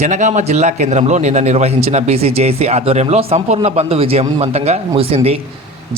జనగామ జిల్లా కేంద్రంలో నిన్న నిర్వహించిన బీసీ జేఏసీ ఆధ్వర్యంలో సంపూర్ణ బంద్ విజయవంతంగా ముగిసింది.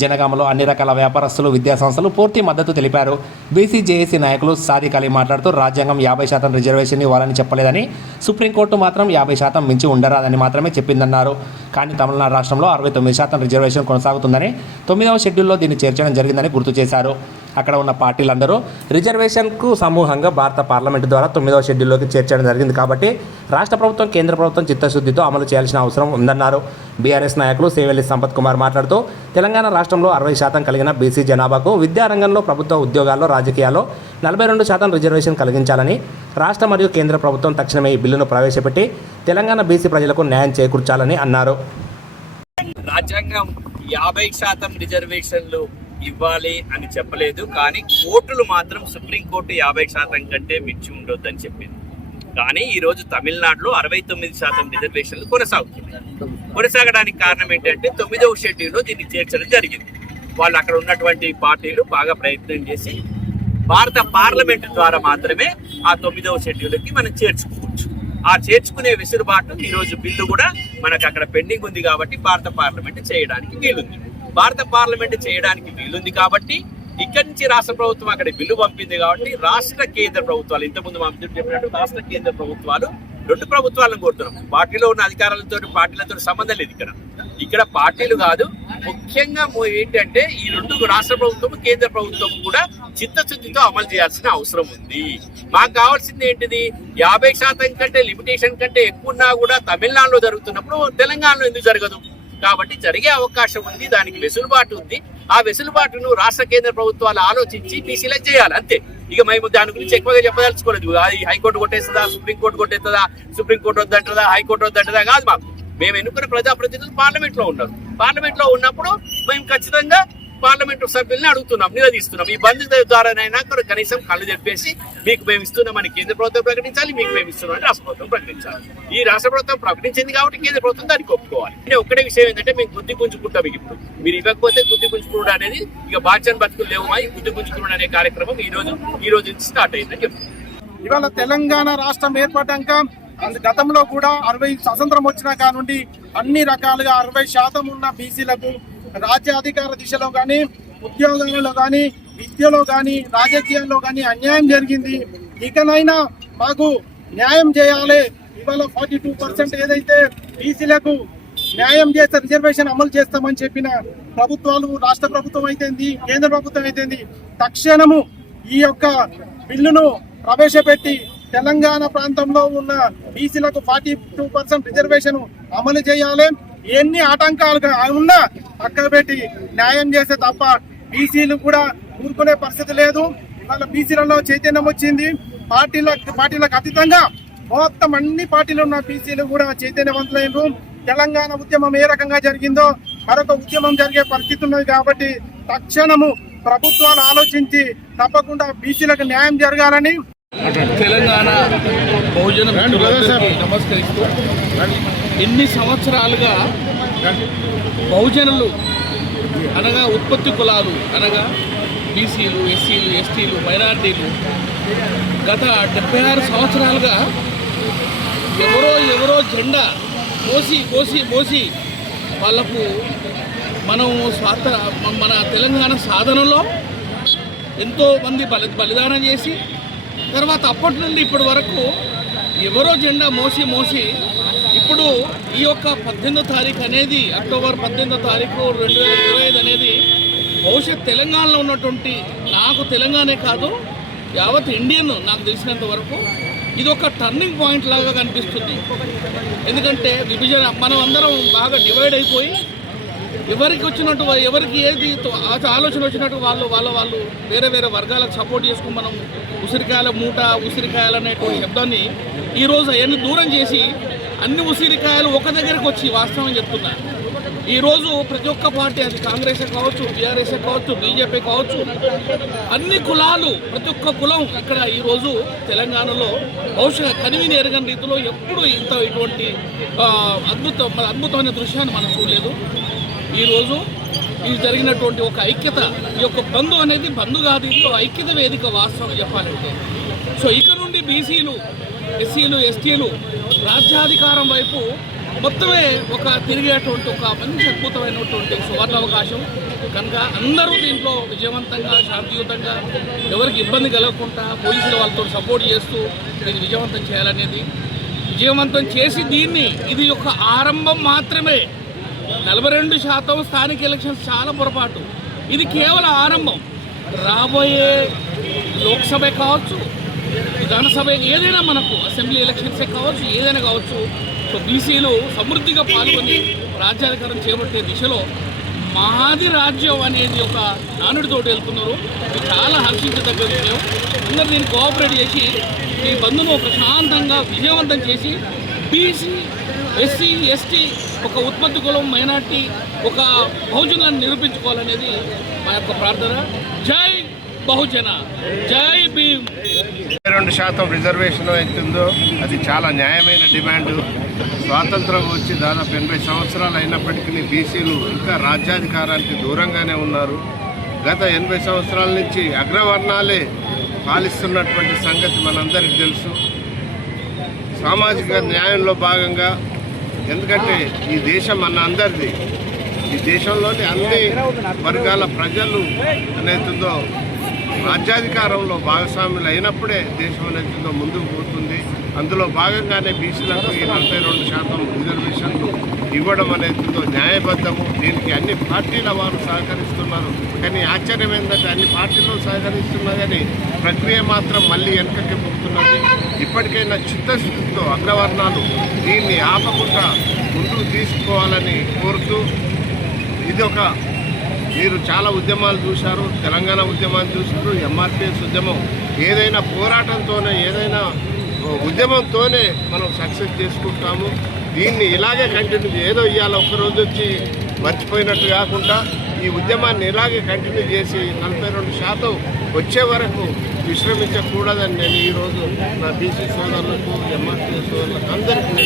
జనగామలో అన్ని రకాల వ్యాపారస్తులు విద్యాసంస్థలు పూర్తి మద్దతు తెలిపారు. బీసీ జేఏసీ నాయకులు సాదిక్ అలీ మాట్లాడుతూ రాజ్యాంగం యాభై శాతం రిజర్వేషన్ ఇవ్వాలని చెప్పలేదని సుప్రీంకోర్టు మాత్రం యాభై శాతం మించి ఉండరాదని మాత్రమే చెప్పిందన్నారు. కానీ తమిళనాడు రాష్ట్రంలో అరవై తొమ్మిది శాతం రిజర్వేషన్ కొనసాగుతుందని తొమ్మిదవ షెడ్యూల్లో దీన్ని చేర్చడం జరిగిందని గుర్తు చేశారు. అక్కడ ఉన్న పార్టీలందరూ రిజర్వేషన్కు సమూహంగా భారత పార్లమెంటు ద్వారా తొమ్మిదవ షెడ్యూల్లోకి చేర్చడం జరిగింది. కాబట్టి రాష్ట్ర ప్రభుత్వం కేంద్ర ప్రభుత్వం చిత్తశుద్ధితో అమలు చేయాల్సిన అవసరం ఉందన్నారు. బీఆర్ఎస్ నాయకులు సేవెల్లి సంపత్ కుమార్ మాట్లాడుతూ తెలంగాణ రాష్ట్రంలో అరవై శాతం కలిగిన బీసీ జనాభాకు విద్యారంగంలో ప్రభుత్వ ఉద్యోగాల్లో రాజకీయాల్లో నలభై రెండు శాతం రిజర్వేషన్ కలిగించాలని రాష్ట్ర మరియు కేంద్ర ప్రభుత్వం తక్షణమే ఈ బిల్లును ప్రవేశపెట్టి తెలంగాణ బీసీ ప్రజలకు న్యాయం చేకూర్చాలని అన్నారు. రాజ్యాంగం యాభై శాతం రిజర్వేషన్లు ఇవ్వాలి అని చెప్పలేదు కానీ కోర్టులు మాత్రం సుప్రీంకోర్టు యాభై శాతం కంటే మించి ఉండొద్దని చెప్పింది. కానీ ఈరోజు తమిళనాడులో అరవై తొమ్మిది శాతం రిజర్వేషన్లు కొనసాగుతున్నాయి. కొనసాగడానికి కారణం ఏంటంటే తొమ్మిదవ షెడ్యూల్లో దీన్ని చేర్చడం జరిగింది. వాళ్ళు అక్కడ ఉన్నటువంటి పార్టీలు బాగా ప్రయత్నం చేసి భారత పార్లమెంట్ ద్వారా మాత్రమే ఆ తొమ్మిదవ షెడ్యూల్కి మనం చేర్చుకోవచ్చు. ఆ చేర్చుకునే వెసులుబాటు ఈరోజు బిల్లు కూడా మనకు అక్కడ పెండింగ్ ఉంది కాబట్టి భారత పార్లమెంట్ చేయడానికి వీలుంది. భారత పార్లమెంట్ చేయడానికి వీలుంది కాబట్టి ఇక్కడి నుంచి రాష్ట్ర ప్రభుత్వం అక్కడ బిల్లు పంపింది కాబట్టి రాష్ట్ర కేంద్ర ప్రభుత్వాలు ఇంతకుముందు మా మిత్రుడు చెప్పినట్టు రాష్ట్ర కేంద్ర ప్రభుత్వాలు రెండు ప్రభుత్వాలను కోరుతున్నాం. పార్టీలో ఉన్న అధికారులతో పార్టీలతో సంబంధం లేదు ఇక్కడ. ఇక్కడ పార్టీలు కాదు ముఖ్యంగా ఏంటంటే ఈ రెండు రాష్ట్ర ప్రభుత్వం కేంద్ర ప్రభుత్వం కూడా చిత్తశుద్ధితో అమలు చేయాల్సిన అవసరం ఉంది. మాకు కావాల్సింది ఏంటిది? యాభై శాతం కంటే లిమిటేషన్ కంటే ఎక్కువ ఉన్నా కూడా తమిళనాడులో జరుగుతున్నప్పుడు తెలంగాణలో ఎందుకు జరగదు? కాబట్టి జరిగే అవకాశం ఉంది దానికి వెసులుబాటు ఉంది. ఆ వెసులుబాటును రాష్ట్ర కేంద్ర ప్రభుత్వాలు ఆలోచించి బీసీలకు చేయాలి అంతే. ఇక మేము దాని గురించి ఎక్కువగా చెప్పదలుచుకోలేదు. అది హైకోర్టు కొట్టేస్తుందా సుప్రీంకోర్టు కొట్టేస్తుందా సుప్రీంకోర్టు వద్దంటదా హైకోర్టు వద్దంటదా కాదు మాకు. మేము ఎన్నుకున్న ప్రజాప్రతినిధులు పార్లమెంట్లో ఉన్నారు. పార్లమెంట్లో ఉన్నప్పుడు మేము ఖచ్చితంగా పార్లమెంట్ సభ్యుల్ని అడుగుతున్నాం నిలదీస్తున్నాం. ఈ బంద్ ద్వారానైనా కూడా కనీసం కళ్ళు చెప్పేసి మీకు మేము ఇస్తున్నామని కేంద్ర ప్రభుత్వం ప్రకటించాలి మీకు మేము ఇస్తున్నామని రాష్ట్ర ప్రభుత్వం ప్రకటించాలి. ఈ రాష్ట్ర ప్రభుత్వం ప్రకటించింది కాబట్టి కేంద్ర ప్రభుత్వం దానికి ఒప్పుకోవాలి. అంటే ఒక్కటే విషయం ఏంటంటే మేము గుద్ది గుంజుకుంటాం ఇప్పుడు. మీరు ఇవ్వకపోతే గుద్ది గుంజుకున్నాడు అనేది ఇక బాధ్యత బతుకులు లేవుమా ఈ గుద్ది గుంజుకున్నాడు అనే కార్యక్రమం ఈ రోజు ఈ రోజు నుంచి స్టార్ట్ అయిందని చెప్తున్నాం. ఇవాళ తెలంగాణ రాష్ట్రం ఏర్పడ్డాక అందు- గతంలో కూడా అరవై స్వతంత్రం వచ్చిన కానుండి అన్ని రకాలుగా అరవై శాతం ఉన్న బీసీలకు రాజ్యాధికార దిశలో కానీ ఉద్యోగాలలో కానీ విద్యలో కానీ రాజకీయాల్లో కానీ అన్యాయం జరిగింది. ఇకనైనా మాకు న్యాయం చేయాలి. ఇవాళ ఫార్టీ టూ పర్సెంట్ ఏదైతే బీసీలకు న్యాయం చేస్తే రిజర్వేషన్ అమలు చేస్తామని చెప్పిన ప్రభుత్వాలు రాష్ట్ర ప్రభుత్వం అయితేంది కేంద్ర ప్రభుత్వం అయితేంది తక్షణము ఈ యొక్క బిల్లును ప్రవేశపెట్టి తెలంగాణ ప్రాంతంలో ఉన్న బీసీలకు ఫార్టీ టూ పర్సెంట్ రిజర్వేషన్ అమలు చేయాలి. ఎన్ని ఆటంకాలుగా ఉన్నా పక్కన పెట్టి న్యాయం చేస్తే తప్ప బీసీలు కూడా ఊరుకునే పరిస్థితి లేదు. ఇవాళ బీసీలలో చైతన్యం వచ్చింది. పార్టీల పార్టీలకు అతీతంగా మొత్తం అన్ని పార్టీలు ఉన్న బీసీలు కూడా చైతన్యవంతులైనరు. తెలంగాణ ఉద్యమం ఏ రకంగా జరిగిందో మరొక ఉద్యమం జరిగే పరిస్థితి ఉన్నది కాబట్టి తక్షణము ప్రభుత్వాలు ఆలోచించి తప్పకుండా బీసీలకు న్యాయం జరగాలని తెలంగాణ బహుజన నమస్కరిస్తూ ఎన్ని సంవత్సరాలుగా బహుజనులు అనగా ఉత్పత్తి కులాలు అనగా బీసీలు ఎస్సీలు ఎస్టీలు మైనార్టీలు గత డెబ్బై ఆరు సంవత్సరాలుగా ఎవరో ఎవరో జెండా మోసి మోసి మోసి వాళ్ళకు మనం స్వాత మన తెలంగాణ సాధనలో ఎంతోమంది బలి బలిదానం చేసి తర్వాత అప్పటి నుండి ఇప్పటి వరకు ఎవరో జెండా మోసి మోసి ఇప్పుడు ఈ యొక్క పద్దెనిమిదో తారీఖు అనేది అక్టోబర్ పద్దెనిమిదో తారీఖు రెండు వేల ఇరవై ఐదు అనేది భవిష్యత్ తెలంగాణలో ఉన్నటువంటి నాకు తెలంగాణే కాదు యావత్ ఇండియన్ నాకు తెలిసినంత వరకు ఇది ఒక టర్నింగ్ పాయింట్ లాగా కనిపిస్తుంది. ఎందుకంటే విభజన మనం అందరం బాగా డివైడ్ అయిపోయి ఎవరికి వచ్చినట్టు ఎవరికి ఏది ఆ ఆలోచన వచ్చినట్టు వాళ్ళు వాళ్ళ వాళ్ళు వేరే వేరే వర్గాలకు సపోర్ట్ చేసుకుని మనం ఉసిరికాయల మూట ఉసిరికాయలు అనేటువంటి శబ్దాన్ని ఈరోజు అవన్నీ దూరం చేసి అన్ని ఉసిరికాయలు ఒక దగ్గరకు వచ్చి వాస్తవం చెప్తున్నా ఈరోజు ప్రతి ఒక్క పార్టీ అది కాంగ్రెస్ కావచ్చు టీఆర్ఎస్ కావచ్చు బీజేపీ కావచ్చు అన్ని కులాలు ప్రతి ఒక్క కులం ఇక్కడ ఈరోజు తెలంగాణలో బహుశా కనివిని ఎరగని రీతిలో ఎప్పుడు ఇంత ఇటువంటి అద్భుతం అద్భుత అద్భుతమైన దృశ్యాన్ని మనం చూడలేదు. ఈరోజు ఇది జరిగినటువంటి ఒక ఐక్యత ఈ యొక్క బంధు అనేది బంధు కాదు ఇంట్లో ఐక్యత వేదిక వాస్తవం చెప్పాలంటే. సో ఇక నుండి బీసీలు ఎస్సీలు ఎస్టీలు రాజ్యాధికారం వైపు మొత్తమే ఒక తిరిగేటువంటి ఒక మంచి అద్భుతమైనటువంటి సువర్ణ అవకాశం కనుక అందరూ దీంట్లో విజయవంతంగా శాంతియుతంగా ఎవరికి ఇబ్బంది కలగకుండా పోలీసులు వాళ్ళతో సపోర్ట్ చేస్తూ దీన్ని విజయవంతం చేయాలనేది. విజయవంతం చేసి దీన్ని ఇది ఒక ఆరంభం మాత్రమే. నలభై రెండు శాతం స్థానిక ఎలక్షన్స్ చాలా పొరపాటు. ఇది కేవలం ఆరంభం. రాబోయే లోక్సభ కావచ్చు విధానసభ ఏదైనా మనకు అసెంబ్లీ ఎలక్షన్సే కావచ్చు ఏదైనా కావచ్చు సో బీసీలు సమృద్ధిగా పాల్గొని రాజ్యాధికారం చేపట్టే దిశలో మాది రాజ్యం అనేది ఒక నానుడితోటి వెళ్తున్నారు. చాలా హర్షించదగ్గ విషయం. అందరూ దీన్ని కోఆపరేట్ చేసి ఈ బంధును ప్రశాంతంగా విజయవంతం చేసి బీసీ ఎస్సీ ఎస్టీ ఒక ఉత్పత్తి కులం మైనార్టీ ఒక బహుజనాన్ని నిరూపించుకోవాలనేది మా యొక్క ప్రార్థన. జై బహుజన! జై భీమ్! రెండు శాతం రిజర్వేషన్ అవుతుందో అది చాలా న్యాయమైన డిమాండ్. స్వాతంత్రం వచ్చి దాదాపు ఎనభై సంవత్సరాలు అయినప్పటికీ బీసీలు ఇంకా రాజ్యాధికారానికి దూరంగానే ఉన్నారు. గత ఎనభై సంవత్సరాల నుంచి అగ్రవర్ణాలే పాలిస్తున్నటువంటి సంగతి మనందరికీ తెలుసు. సామాజిక న్యాయంలో భాగంగా ఎందుకంటే ఈ దేశం మన అందరిది. ఈ దేశంలోని అన్ని వర్గాల ప్రజలు అనేతుందో రాజ్యాధికారంలో భాగస్వాములు అయినప్పుడే దేశం అనేతుందో ముందుకు పోతుంది. అందులో భాగంగానే బీసీలకు ఈ నలభై రెండు శాతం రిజర్వేషన్లు ఇవ్వడం అనేది న్యాయబద్ధము. దీనికి అన్ని పార్టీల వారు సహకరిస్తున్నారు. కానీ ఆశ్చర్యం ఏంటంటే అన్ని పార్టీలు సహకరిస్తున్నా కానీ ప్రక్రియ మాత్రం మళ్ళీ వెనకకి పోతున్నది. ఇప్పటికైనా చిత్తశుద్ధితో అగ్రవర్ణాలు దీన్ని ఆపకుండా ముందుకు తీసుకోవాలని కోరుతూ ఇది ఒక మీరు చాలా ఉద్యమాలు చూశారు తెలంగాణ ఉద్యమాలు చూశారు ఎంఆర్పిఎస్ ఉద్యమం. ఏదైనా పోరాటంతోనే ఏదైనా ఉద్యమంతోనే మనం సక్సెస్ చేసుకుంటాము. దీన్ని ఇలాగే కంటిన్యూ ఏదో ఇవాళ ఒకరోజు వచ్చి మర్చిపోయినట్టు కాకుండా ఈ ఉద్యమాన్ని ఇలాగే కంటిన్యూ చేసి నలభై రెండు శాతం వచ్చే వరకు విశ్రమించకూడదని నేను ఈరోజు నా బీసీ సోదరులకు ఎంఆర్పీ సోదరులకు అందరికీ